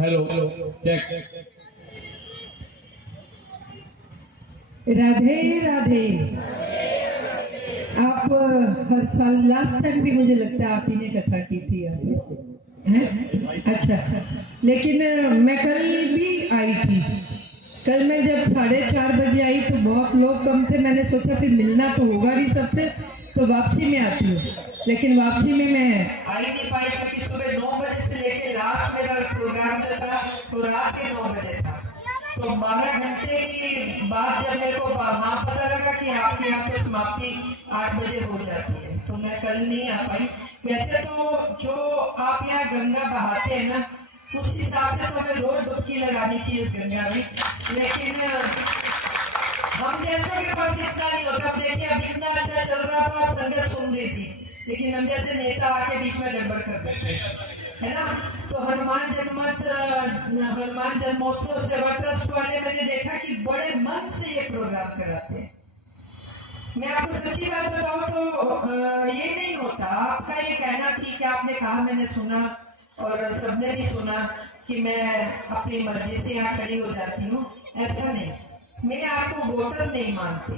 Hello check. Radhe Radhe. आप हर साल last time भी मुझे लगता है आप ही ने कथा की थी हैं? अच्छा, लेकिन मैं कल भी आई थी। कल मैं जब 4:30 बजे आई तो बहुत लोग कम थे। मैंने सोचा फिर मिलना तो होगा नहीं सबसे, तो वापसी में आती हूँ। लेकिन वापसी में मैं आई नहीं पाई क्योंकि सुबह 9 बजे से लेके लास्ट मेरा प्रोग्राम जो था तो रात के 9 बजे था। तो 12 घंटे की बाद जब मेरे को वहां पता लगा कि आपके यहाँ तो समाप्ति 8 बजे हो जाती है, तो मैं कल नहीं आ पाई। वैसे तो जो आप यहाँ गंगा बहाते हैं ना, उस हिसाब से तो हमें रोज डुबकी लगानी चाहिए उस गंगा में, लेकिन हम जैसों के पास इतना नहीं होता। अब देखिए अब इतना अच्छा चल रहा था और संगत सुन रही थी, लेकिन हम जैसे नेता आके बीच में गड़बड़ कर देते है ना। तो हनुमान जन्मोत्सव सेवा ट्रस्ट वाले मैंने देखा कि बड़े मन से ये प्रोग्राम कराते हैं। मैं आपको सच्ची बात बताऊं तो ये नहीं होता। आपका ये कहना ठीक है, आपने कहा, मैंने सुना और सबने भी सुना कि मैं अपनी मर्जी से यहाँ खड़ी हो जाती हूँ। ऐसा नहीं, मैं आपको वोटर नहीं मानती।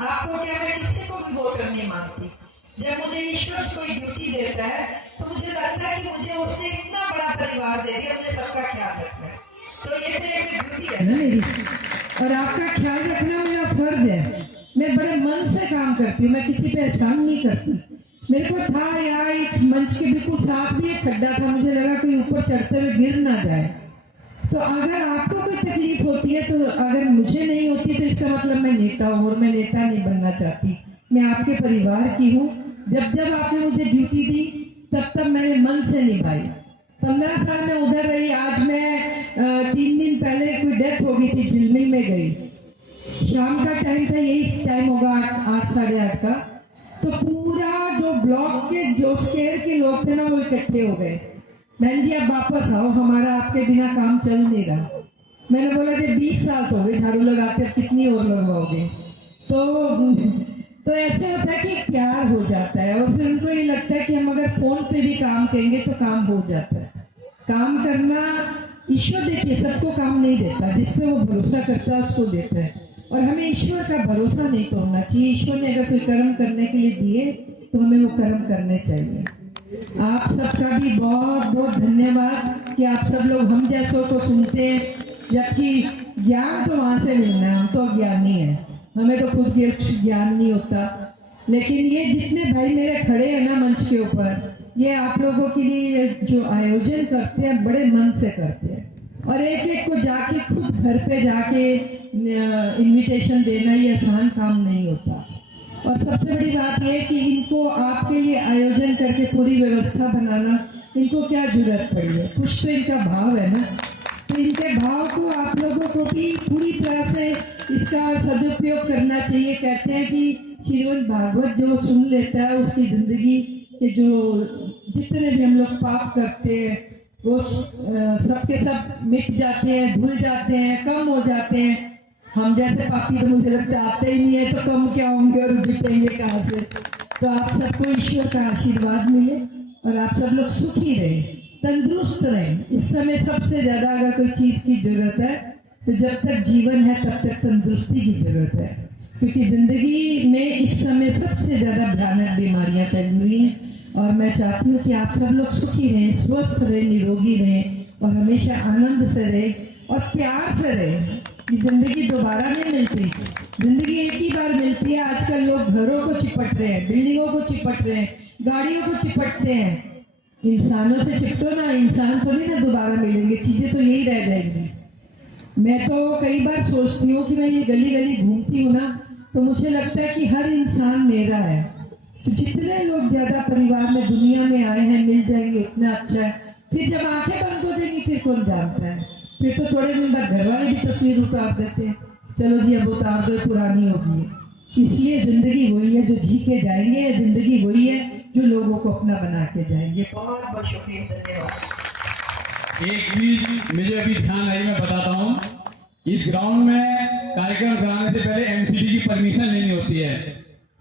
आपको क्या, मैं किसी को भी वोटर नहीं मानती। जब मुझे ईश्वर कोई ड्यूटी देता है तो मुझे लगता है कि मुझे उसने इतना बड़ा परिवार दे दिया, मुझे सबका ख्याल रखना है, तो ये तो एक ड्यूटी है ना मेरी। और आपका ख्याल रखना मेरा फर्ज है। मैं बड़े मन से काम करती हूँ, मैं किसी पे एहसान नहीं करती। मेरे को था यार इस मंच के बिल्कुल साथ भी एक खड्डा था, मुझे लगा कोई ऊपर चढ़ते हुए गिर ना जाए। तो अगर आपको कोई तकलीफ होती है, तो अगर मुझे नहीं होती तो इसका मतलब मैं नेता हूँ, और मैं नेता नहीं बनना चाहती। मैं आपके परिवार की हूँ। जब जब आपने मुझे ड्यूटी दी तब तब मैंने मन से निभाई। 15 साल में उधर रही। आज मैं 3 दिन पहले कोई डेथ हो गई थी, झिलमिल में गई। शाम का टाइम था, यही टाइम होगा 8 साढ़े 8 का। तो पूरा जो ब्लॉक के जो शहर के लोग थे ना, वो इकट्ठे हो गए। बहन जी आप वापस आओ, हमारा आपके बिना काम चल नहीं रहा। मैंने बोला कि 20 साल हो गए झाड़ू लगाते, कितनी और लगवाओगे। तो ऐसे होता है कि प्यार हो जाता है, और फिर उनको ये लगता है कि हम अगर फोन पे भी काम करेंगे तो काम हो जाता है। काम करना ईश्वर देखिए सबको काम नहीं देता, जिसपे वो भरोसा करता है उसको देता है। और हमें ईश्वर का भरोसा नहीं तोड़ना चाहिए। ईश्वर ने अगर कोई कर्म करने के लिए दिए तो हमें वो कर्म करने चाहिए। आप सबका भी बहुत बहुत धन्यवाद कि आप सब लोग हम जैसों को सुनते हैं, जबकि ज्ञान तो वहां से मिलना है, हम तो अज्ञानी है, हमें तो खुद ज्ञान नहीं होता। लेकिन ये जितने भाई मेरे खड़े हैं ना मंच के ऊपर, ये आप लोगों के लिए जो आयोजन करते हैं बड़े मन से करते हैं। और एक एक को जाके खुद घर पे जाके इनविटेशन देना ये आसान काम नहीं होता। और सबसे बड़ी बात यह कि इनको आपके लिए आयोजन करके पूरी व्यवस्था बनाना, इनको क्या जरूरत पड़ी है। कुछ तो इनका भाव है ना, तो इनके भाव को आप लोगों को भी पूरी तरह से इसका सदुपयोग करना चाहिए। कहते हैं कि श्रीमद् भागवत जो सुन लेता है उसकी जिंदगी के जो जितने भी हम लोग पाप करते हैं वो सबके सब मिट जाते हैं, धुल जाते हैं, कम हो जाते हैं। हम जैसे पापी तो मुझे लगता आते ही नहीं है, तो कम क्या होंगे और जुटेंगे कहाँ से। तो आप सबको ईश्वर का आशीर्वाद मिले और आप सब लोग सुखी रहे, तंदुरुस्त रहे। इस समय सबसे ज्यादा अगर कोई चीज की जरूरत है तो जब तक जीवन है तब तक तंदुरुस्ती की जरूरत है, क्योंकि जिंदगी में इस समय सबसे ज्यादा भयानक बीमारियां फैली हुई हैं। और मैं चाहती हूँ कि आप सब लोग सुखी रहें, स्वस्थ रहें, निरोगी रहें और हमेशा आनंद से रहे और प्यार से रहे। जिंदगी दोबारा नहीं मिलती, जिंदगी एक ही बार मिलती है। आजकल लोग घरों को चिपट रहे हैं, बिल्डिंगों को चिपट रहे हैं, गाड़ियों को चिपटते हैं। इंसानों से चिपटो ना, इंसान थोड़ी ना दोबारा मिलेंगे, चीजें तो यही रह जाएंगी। मैं तो कई बार सोचती हूँ कि मैं ये गली गली घूमती हूँ ना, तो मुझे लगता है कि हर इंसान मेरा है। तो जितने लोग ज्यादा परिवार में दुनिया में आए हैं मिल जाएंगे उतना अच्छा है। फिर जब आंखें बंद हो जाएंगी फिर कौन जानता है, फिर तो थोड़े दिन बाद घर वाले भी तस्वीर उतार देते हैं, चलो जी अब उतार दो, पुरानी होगी। इसलिए जिंदगी वही है जो जी के जाएंगे, जिंदगी वही है जो लोगों को अपना बना के जाएंगे। बहुत बहुत शुक्रिया, धन्यवाद। एक चीज मुझे अभी ध्यान आई, मैं बताता हूँ। इस ग्राउंड में कार्यक्रम कराने से पहले एमसीडी की परमिशन लेनी होती है।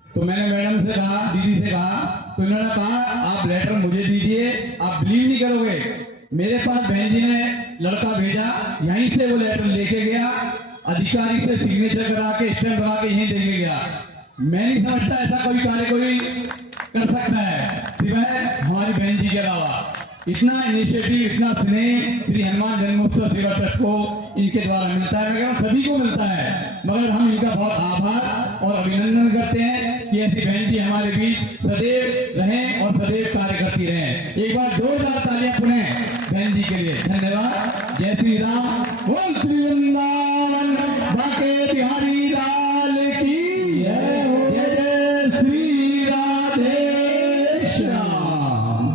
तो मैंने मैडम से कहा, दीदी से कहा, तो इन्होंने कहा आप लेटर मुझे दीजिए। आप बिलीव नहीं करोगे, मेरे पास बहन जी ने लड़का भेजा, यहीं से वो लेटर लेके गया, अधिकारी से सिग्नेचर करा के स्टैम्प करा के यहीं देके गया। मैं नहीं समझता ऐसा कोई कार्य कोई कर सकता है सिवाय हमारी बहन जी के अलावा। इतना इनिशिएटिव, इतना स्नेह श्री हनुमान जन्मोत्सव सेवा ट्रस्ट को इनके द्वारा मिलता है, मगर सभी को मिलता है, मगर हम इनका बहुत आभार और अभिनंदन करते हैं कि ऐसी बहन जी हमारे बीच सदैव रहें और सदैव कार्य करती रहें। एक बार जोरदार तालियां पुनः बहन जी के लिए। धन्यवाद। जय श्री राम। बोल श्री वृंदावन बाके बिहारी लाल की जय। जय जय श्री राधे श्याम।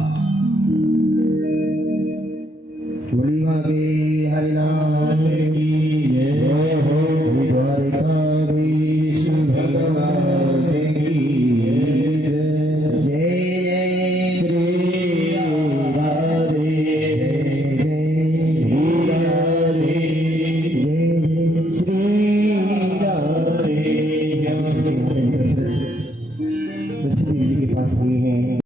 बड़ी भाभी हरिनाम की जय हो। द्वारिकाधीश भगवान की जय। जय श्री राधे, जय श्री राधे, जय श्री राधे। के पास ये है।